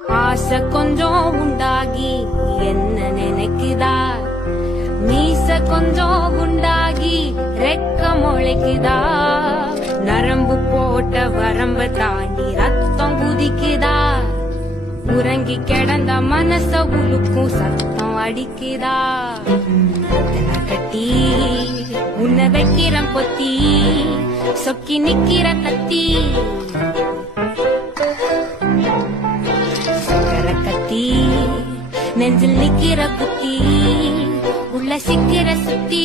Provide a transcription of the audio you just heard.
ஆசை கொஞ்சம் உண்டாகி என்ன நினைக்குதா, மீச கொஞ்சம் உண்டாகி ரெக்க முளைக்குதா, நரம்பு போட்ட வரம்ப தாண்டி ரத்தம் குதிக்குதா, உறங்கி கிடந்த மனச உழுக்கும் சத்தம் அடிக்குதா, கட்டி உன்னை வைக்கிற பொத்தி சொக்கி நிக்கிற கத்தி, கத்தி நெஞ்சில் நிக்கிற குத்தி உள்ள சிக்கிற சுத்தி.